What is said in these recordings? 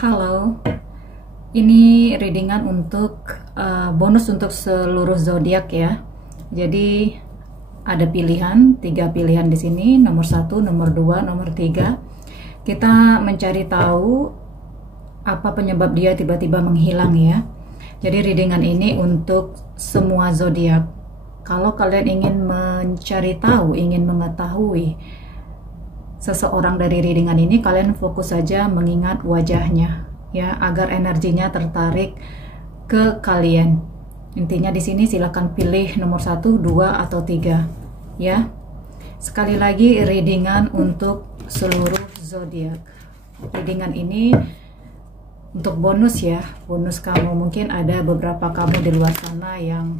Halo, ini readingan untuk bonus untuk seluruh zodiak ya. Jadi ada pilihan, 3 pilihan di sini, nomor 1, nomor 2, nomor 3. Kita mencari tahu apa penyebab dia tiba-tiba menghilang ya. Jadi readingan ini untuk semua zodiak. Kalau kalian ingin mencari tahu, ingin mengetahui seseorang dari readingan ini, kalian fokus saja mengingat wajahnya ya, agar energinya tertarik ke kalian. Intinya di sini silakan pilih nomor 1, 2 atau 3 ya. Sekali lagi readingan untuk seluruh zodiak. Readingan ini untuk bonus ya, bonus kamu. Mungkin ada beberapa kamu di luar sana yang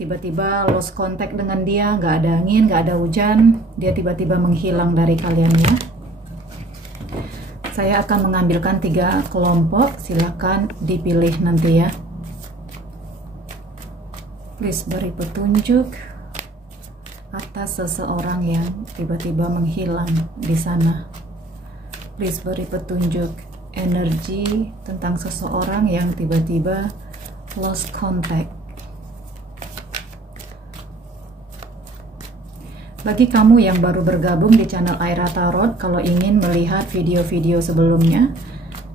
tiba-tiba lost contact dengan dia, nggak ada angin, nggak ada hujan, dia tiba-tiba menghilang dari kalian ya. Saya akan mengambilkan 3 kelompok, silakan dipilih nanti ya. Please beri petunjuk atas seseorang yang tiba-tiba menghilang di sana. Please beri petunjuk energi tentang seseorang yang tiba-tiba lost contact. Bagi kamu yang baru bergabung di channel Aira Tarot, kalau ingin melihat video-video sebelumnya,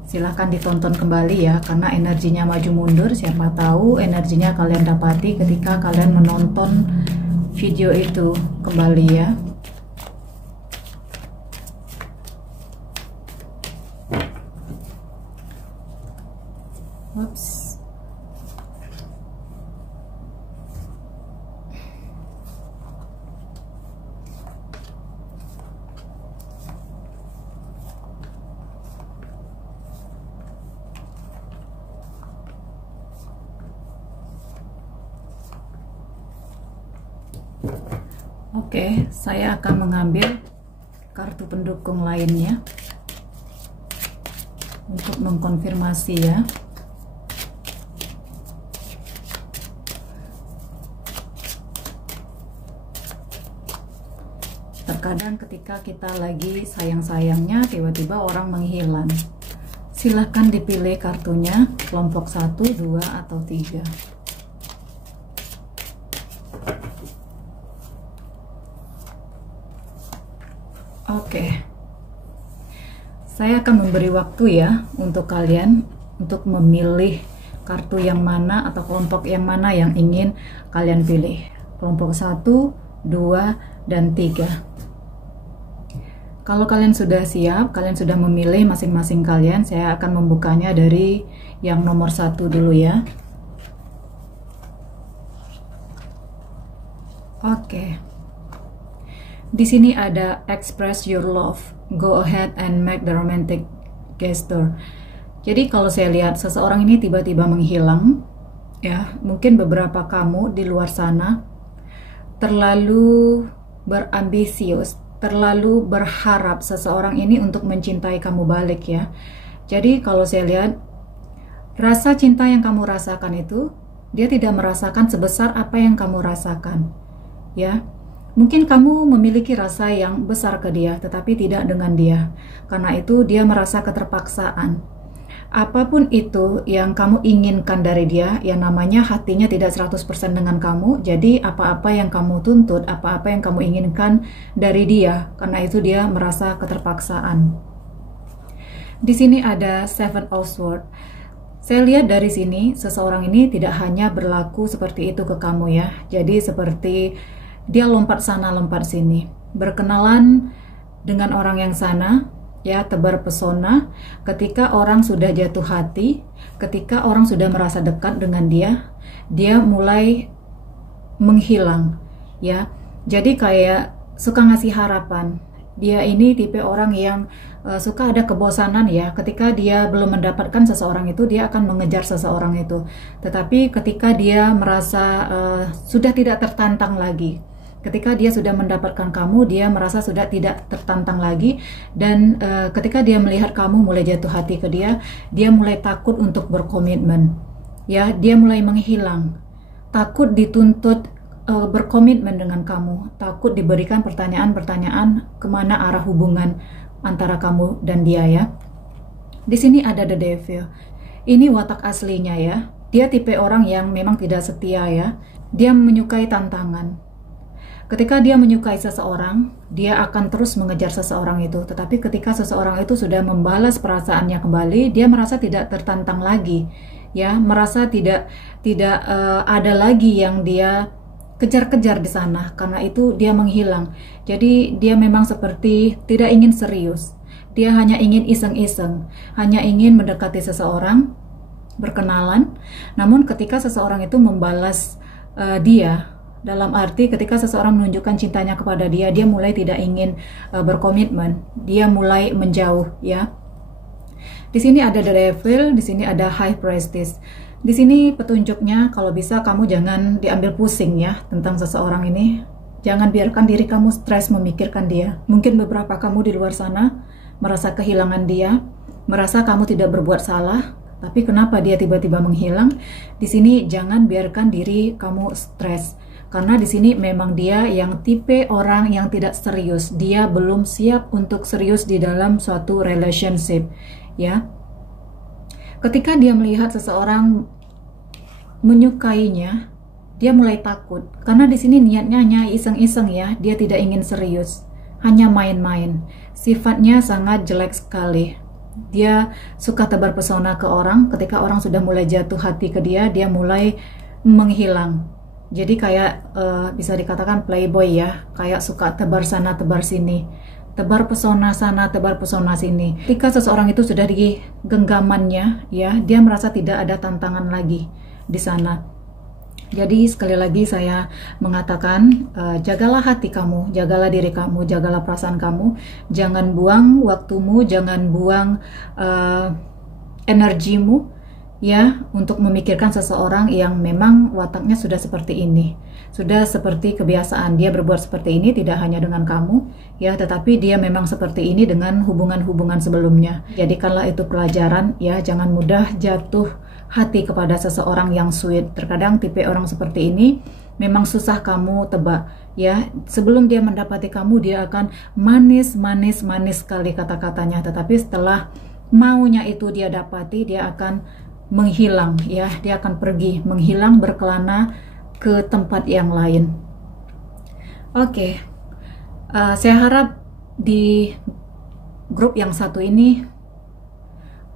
silahkan ditonton kembali ya, karena energinya maju mundur. Siapa tahu energinya kalian dapati ketika kalian menonton video itu kembali ya. Oops. Oke, saya akan mengambil kartu pendukung lainnya untuk mengkonfirmasi ya. Terkadang ketika kita lagi sayang-sayangnya, tiba-tiba orang menghilang. Silahkan dipilih kartunya, kelompok 1, 2, atau 3. Oke, saya akan memberi waktu ya untuk kalian untuk memilih kartu yang mana atau kelompok yang mana yang ingin kalian pilih. Kelompok 1, 2, dan 3. Kalau kalian sudah siap, kalian sudah memilih masing-masing kalian, saya akan membukanya dari yang nomor 1 dulu ya. Oke. Di sini ada express your love, go ahead and make the romantic gesture. Jadi kalau saya lihat seseorang ini tiba-tiba menghilang, ya mungkin beberapa kamu di luar sana terlalu berambisius, terlalu berharap seseorang ini untuk mencintai kamu balik ya. Jadi kalau saya lihat rasa cinta yang kamu rasakan itu, dia tidak merasakan sebesar apa yang kamu rasakan, ya. Mungkin kamu memiliki rasa yang besar ke dia, tetapi tidak dengan dia. Karena itu dia merasa keterpaksaan. Apapun itu yang kamu inginkan dari dia, yang namanya hatinya tidak 100% dengan kamu. Jadi apa-apa yang kamu tuntut, apa-apa yang kamu inginkan dari dia, karena itu dia merasa keterpaksaan. Di sini ada Seven of Swords. Saya lihat dari sini, seseorang ini tidak hanya berlaku seperti itu ke kamu ya. Jadi seperti dia lompat sana lompat sini, berkenalan dengan orang yang sana ya, tebar pesona. Ketika orang sudah jatuh hati, ketika orang sudah merasa dekat dengan dia, dia mulai menghilang ya. Jadi kayak suka ngasih harapan. Dia ini tipe orang yang suka ada kebosanan ya. Ketika dia belum mendapatkan seseorang itu, dia akan mengejar seseorang itu. Tetapi ketika dia merasa sudah tidak tertantang lagi, ketika dia sudah mendapatkan kamu, dia merasa sudah tidak tertantang lagi. Dan ketika dia melihat kamu mulai jatuh hati ke dia, dia mulai takut untuk berkomitmen ya. Dia mulai menghilang, takut dituntut berkomitmen dengan kamu, takut diberikan pertanyaan-pertanyaan kemana arah hubungan antara kamu dan dia ya. Di sini ada the devil. Ini watak aslinya ya. Dia tipe orang yang memang tidak setia ya. Dia menyukai tantangan. Ketika dia menyukai seseorang, dia akan terus mengejar seseorang itu. Tetapi ketika seseorang itu sudah membalas perasaannya kembali, dia merasa tidak tertantang lagi, ya, merasa tidak ada lagi yang dia kejar-kejar di sana. Karena itu dia menghilang. Jadi dia memang seperti tidak ingin serius. Dia hanya ingin iseng-iseng, hanya ingin mendekati seseorang, berkenalan. Namun ketika seseorang itu membalas dia, dalam arti ketika seseorang menunjukkan cintanya kepada dia, dia mulai tidak ingin berkomitmen, dia mulai menjauh ya. Di sini ada the devil, di sini ada high priestess. Di sini petunjuknya kalau bisa kamu jangan diambil pusing ya tentang seseorang ini. Jangan biarkan diri kamu stres memikirkan dia. Mungkin beberapa kamu di luar sana merasa kehilangan dia, merasa kamu tidak berbuat salah, tapi kenapa dia tiba-tiba menghilang? Di sini jangan biarkan diri kamu stres. Karena di sini memang dia yang tipe orang yang tidak serius. Dia belum siap untuk serius di dalam suatu relationship, ya. Ketika dia melihat seseorang menyukainya, dia mulai takut. Karena di sini niatnya hanya iseng-iseng ya. Dia tidak ingin serius, hanya main-main. Sifatnya sangat jelek sekali. Dia suka tebar pesona ke orang. Ketika orang sudah mulai jatuh hati ke dia, dia mulai menghilang. Jadi kayak bisa dikatakan playboy ya, kayak suka tebar sana tebar sini, tebar pesona sana tebar pesona sini. Ketika seseorang itu sudah di genggamannya ya, dia merasa tidak ada tantangan lagi di sana. Jadi sekali lagi saya mengatakan, jagalah hati kamu, jagalah diri kamu, jagalah perasaan kamu. Jangan buang waktumu, jangan buang energimu ya untuk memikirkan seseorang yang memang wataknya sudah seperti ini, sudah seperti kebiasaan dia berbuat seperti ini, tidak hanya dengan kamu ya, tetapi dia memang seperti ini dengan hubungan-hubungan sebelumnya. Jadikanlah itu pelajaran ya, jangan mudah jatuh hati kepada seseorang yang sweet. Terkadang tipe orang seperti ini memang susah kamu tebak ya. Sebelum dia mendapati kamu, dia akan manis sekali kata-katanya, tetapi setelah maunya itu dia dapati, dia akan menghilang ya, dia akan pergi, menghilang, berkelana ke tempat yang lain. Oke, saya harap di grup yang satu ini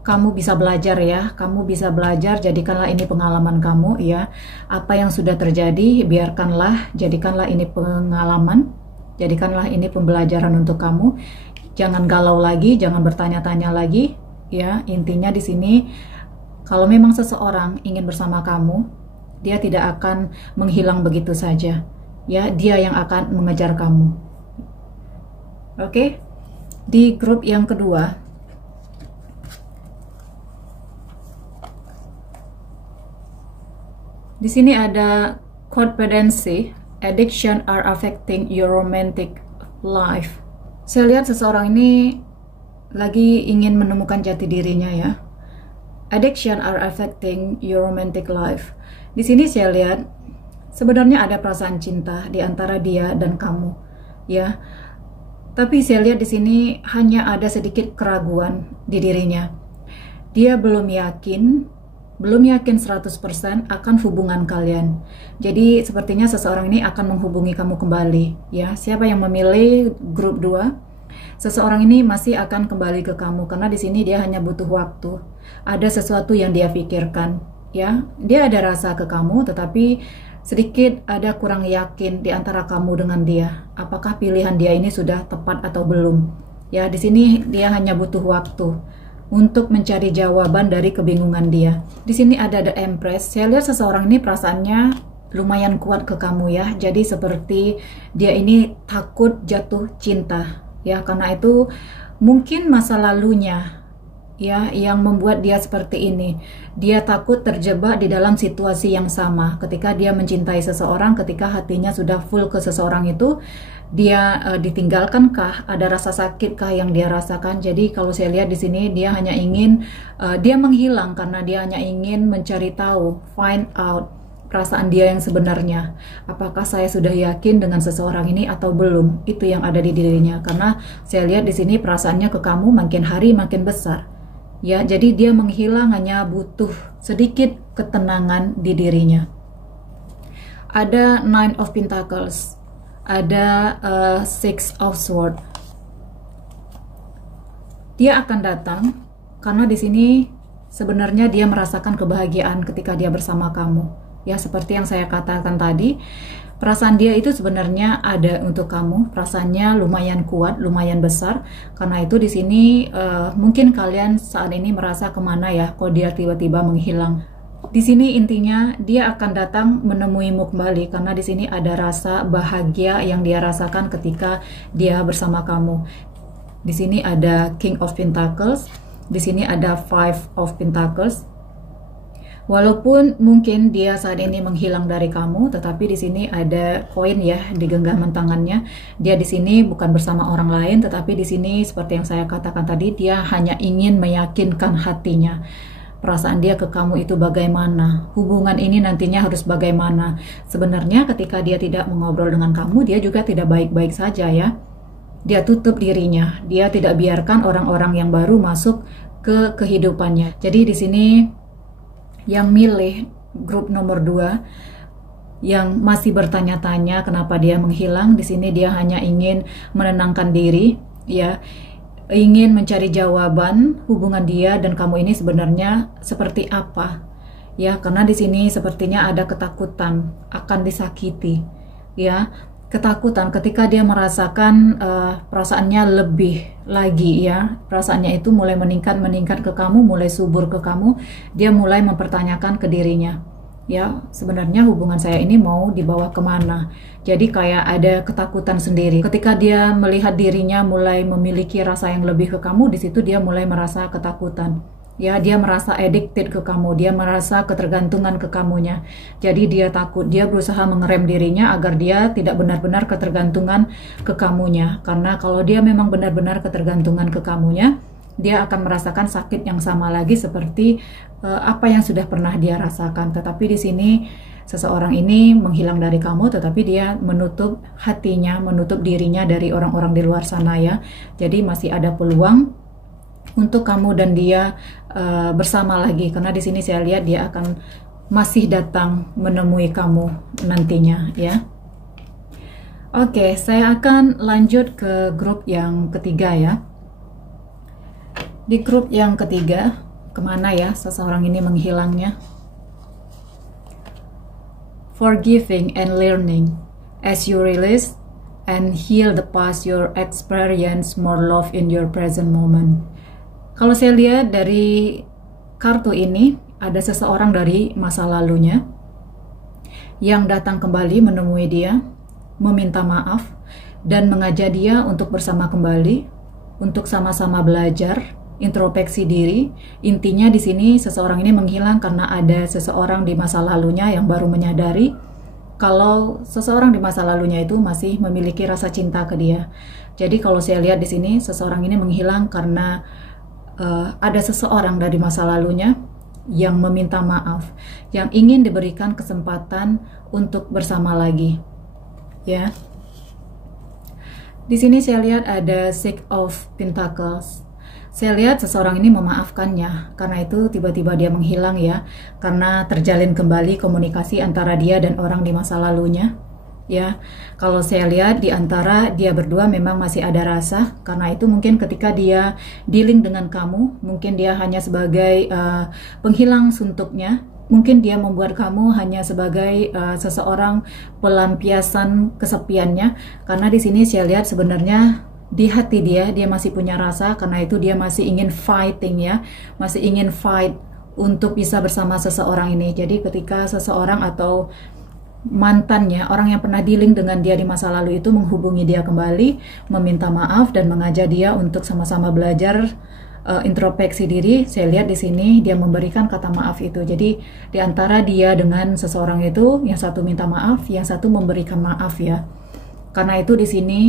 kamu bisa belajar ya, kamu bisa belajar, jadikanlah ini pengalaman kamu ya. Apa yang sudah terjadi, biarkanlah, jadikanlah ini pengalaman, jadikanlah ini pembelajaran untuk kamu. Jangan galau lagi, jangan bertanya-tanya lagi ya. Intinya di sini, kalau memang seseorang ingin bersama kamu, dia tidak akan menghilang begitu saja. Ya, dia yang akan mengejar kamu. Oke? Di grup yang kedua, di sini ada codependency, addiction are affecting your romantic life. Saya lihat seseorang ini lagi ingin menemukan jati dirinya ya. Addiction are affecting your romantic life. Di sini saya lihat sebenarnya ada perasaan cinta di antara dia dan kamu, ya. Tapi saya lihat di sini hanya ada sedikit keraguan di dirinya. Dia belum yakin 100% akan hubungan kalian. Jadi sepertinya seseorang ini akan menghubungi kamu kembali, ya. Siapa yang memilih grup 2? Seseorang ini masih akan kembali ke kamu karena di sini dia hanya butuh waktu. Ada sesuatu yang dia pikirkan, ya. Dia ada rasa ke kamu, tetapi sedikit ada kurang yakin di antara kamu dengan dia. Apakah pilihan dia ini sudah tepat atau belum? Ya, di sini dia hanya butuh waktu untuk mencari jawaban dari kebingungan dia. Di sini ada the Empress. Saya lihat seseorang ini perasaannya lumayan kuat ke kamu ya. Jadi seperti dia ini takut jatuh cinta. Ya, karena itu mungkin masa lalunya ya yang membuat dia seperti ini. Dia takut terjebak di dalam situasi yang sama ketika dia mencintai seseorang, ketika hatinya sudah full ke seseorang itu, dia ditinggalkankah, ada rasa sakitkah yang dia rasakan. Jadi kalau saya lihat di sini dia hanya ingin dia menghilang karena dia hanya ingin mencari tahu, find out perasaan dia yang sebenarnya. Apakah saya sudah yakin dengan seseorang ini atau belum? Itu yang ada di dirinya. Karena saya lihat di sini perasaannya ke kamu makin hari makin besar. Ya, jadi dia menghilang hanya butuh sedikit ketenangan di dirinya. Ada Nine of Pentacles, ada Six of Swords. Dia akan datang karena di sini sebenarnya dia merasakan kebahagiaan ketika dia bersama kamu. Ya, seperti yang saya katakan tadi, perasaan dia itu sebenarnya ada untuk kamu. Perasaannya lumayan kuat, lumayan besar. Karena itu di sini mungkin kalian saat ini merasa kemana ya, kok dia tiba-tiba menghilang. Di sini intinya dia akan datang menemuimu kembali karena di sini ada rasa bahagia yang dia rasakan ketika dia bersama kamu. Di sini ada King of Pentacles, di sini ada Five of Pentacles. Walaupun mungkin dia saat ini menghilang dari kamu, tetapi di sini ada koin ya di genggaman tangannya. Dia di sini bukan bersama orang lain, tetapi di sini seperti yang saya katakan tadi, dia hanya ingin meyakinkan hatinya. Perasaan dia ke kamu itu bagaimana? Hubungan ini nantinya harus bagaimana? Sebenarnya ketika dia tidak mengobrol dengan kamu, dia juga tidak baik-baik saja ya. Dia tutup dirinya, dia tidak biarkan orang-orang yang baru masuk ke kehidupannya. Jadi di sini yang milih grup nomor 2 yang masih bertanya-tanya kenapa dia menghilang, di sini dia hanya ingin menenangkan diri ya, ingin mencari jawaban hubungan dia dan kamu ini sebenarnya seperti apa ya, karena di sini sepertinya ada ketakutan akan disakiti ya, ketakutan ketika dia merasakan perasaannya lebih lagi ya, perasaannya itu mulai meningkat ke kamu, mulai subur ke kamu, dia mulai mempertanyakan ke dirinya ya, sebenarnya hubungan saya ini mau dibawa kemana. Jadi kayak ada ketakutan sendiri ketika dia melihat dirinya mulai memiliki rasa yang lebih ke kamu. Di situ dia mulai merasa ketakutan ya, dia merasa addicted ke kamu, dia merasa ketergantungan ke kamunya. Jadi dia takut, dia berusaha mengerem dirinya agar dia tidak benar-benar ketergantungan ke kamunya. Karena kalau dia memang benar-benar ketergantungan ke kamunya, dia akan merasakan sakit yang sama lagi seperti apa yang sudah pernah dia rasakan. Tetapi di sini seseorang ini menghilang dari kamu, tetapi dia menutup hatinya, menutup dirinya dari orang-orang di luar sana ya. Jadi masih ada peluang untuk kamu dan dia bersama lagi, karena di sini saya lihat dia akan masih datang menemui kamu nantinya ya. Oke, saya akan lanjut ke grup yang ketiga ya. Di grup yang ketiga, kemana ya seseorang ini menghilangnya? Forgiving and learning as you release and heal the past, you experience more love in your present moment. Kalau saya lihat dari kartu ini, ada seseorang dari masa lalunya yang datang kembali menemui dia, meminta maaf, dan mengajak dia untuk bersama kembali, untuk sama-sama belajar, introspeksi diri. Intinya di sini seseorang ini menghilang karena ada seseorang di masa lalunya yang baru menyadari kalau seseorang di masa lalunya itu masih memiliki rasa cinta ke dia. Jadi kalau saya lihat di sini, seseorang ini menghilang karena ada seseorang dari masa lalunya yang meminta maaf, yang ingin diberikan kesempatan untuk bersama lagi. Ya. Di sini saya lihat ada Six of Pentacles. Saya lihat seseorang ini memaafkannya, karena itu tiba-tiba dia menghilang ya, karena terjalin kembali komunikasi antara dia dan orang di masa lalunya. Ya, kalau saya lihat di antara dia berdua memang masih ada rasa, karena itu mungkin ketika dia dealing dengan kamu, mungkin dia hanya sebagai penghilang suntuknya, mungkin dia membuat kamu hanya sebagai seseorang pelampiasan kesepiannya, karena di sini saya lihat sebenarnya di hati dia masih punya rasa, karena itu dia masih ingin fighting ya, masih ingin fight untuk bisa bersama seseorang ini. Jadi ketika seseorang atau mantannya, orang yang pernah dealing dengan dia di masa lalu itu menghubungi dia kembali, meminta maaf dan mengajak dia untuk sama-sama belajar introspeksi diri, saya lihat di sini dia memberikan kata maaf itu. Jadi di antara dia dengan seseorang itu, yang satu minta maaf, yang satu memberikan maaf ya. Karena itu di sini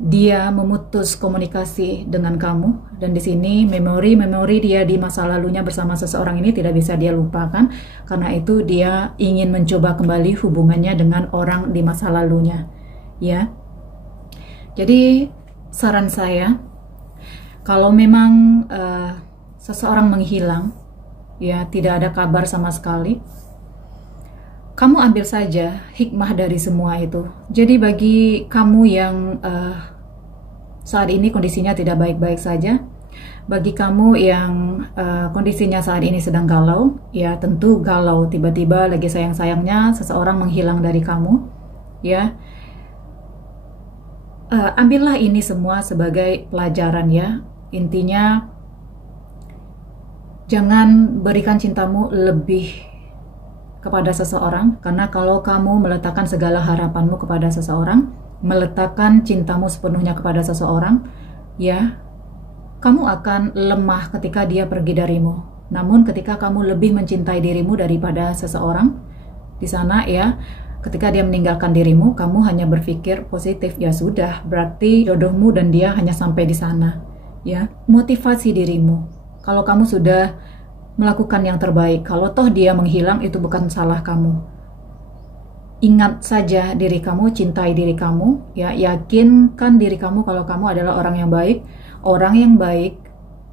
dia memutus komunikasi dengan kamu, dan di sini memori dia di masa lalunya bersama seseorang ini tidak bisa dia lupakan. Karena itu dia ingin mencoba kembali hubungannya dengan orang di masa lalunya ya. Jadi saran saya, kalau memang seseorang menghilang, ya, tidak ada kabar sama sekali, kamu ambil saja hikmah dari semua itu. Jadi bagi kamu yang saat ini kondisinya tidak baik-baik saja, bagi kamu yang kondisinya saat ini sedang galau, ya tentu galau, tiba-tiba lagi sayang-sayangnya seseorang menghilang dari kamu, ya. Ambillah ini semua sebagai pelajaran, ya. Intinya jangan berikan cintamu lebih kepada seseorang, karena kalau kamu meletakkan segala harapanmu kepada seseorang, meletakkan cintamu sepenuhnya kepada seseorang, ya, kamu akan lemah ketika dia pergi darimu. Namun ketika kamu lebih mencintai dirimu daripada seseorang, di sana, ya, ketika dia meninggalkan dirimu, kamu hanya berpikir positif, ya sudah, berarti jodohmu dan dia hanya sampai di sana, ya. Motivasi dirimu. Kalau kamu sudah melakukan yang terbaik, kalau toh dia menghilang, itu bukan salah kamu. Ingat saja diri kamu, cintai diri kamu, ya, yakinkan diri kamu kalau kamu adalah orang yang baik. Orang yang baik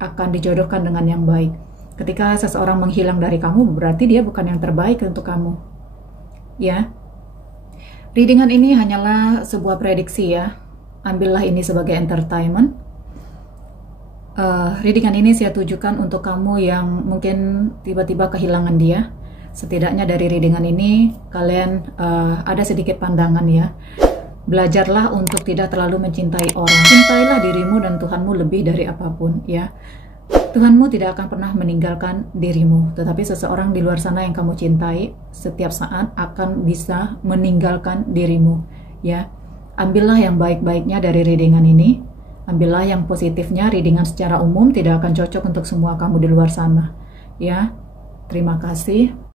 akan dijodohkan dengan yang baik. Ketika seseorang menghilang dari kamu, berarti dia bukan yang terbaik untuk kamu, ya. Readingan ini hanyalah sebuah prediksi, ya. Ambillah ini sebagai entertainment. Readingan ini saya tujukan untuk kamu yang mungkin tiba-tiba kehilangan dia. Setidaknya dari readingan ini kalian ada sedikit pandangan, ya. Belajarlah untuk tidak terlalu mencintai orang. Cintailah dirimu dan Tuhanmu lebih dari apapun, ya. Tuhanmu tidak akan pernah meninggalkan dirimu, tetapi seseorang di luar sana yang kamu cintai setiap saat akan bisa meninggalkan dirimu, ya. Ambillah yang baik-baiknya dari readingan ini. Ambillah yang positifnya. Readingan secara umum tidak akan cocok untuk semua kamu di luar sana, ya. Terima kasih.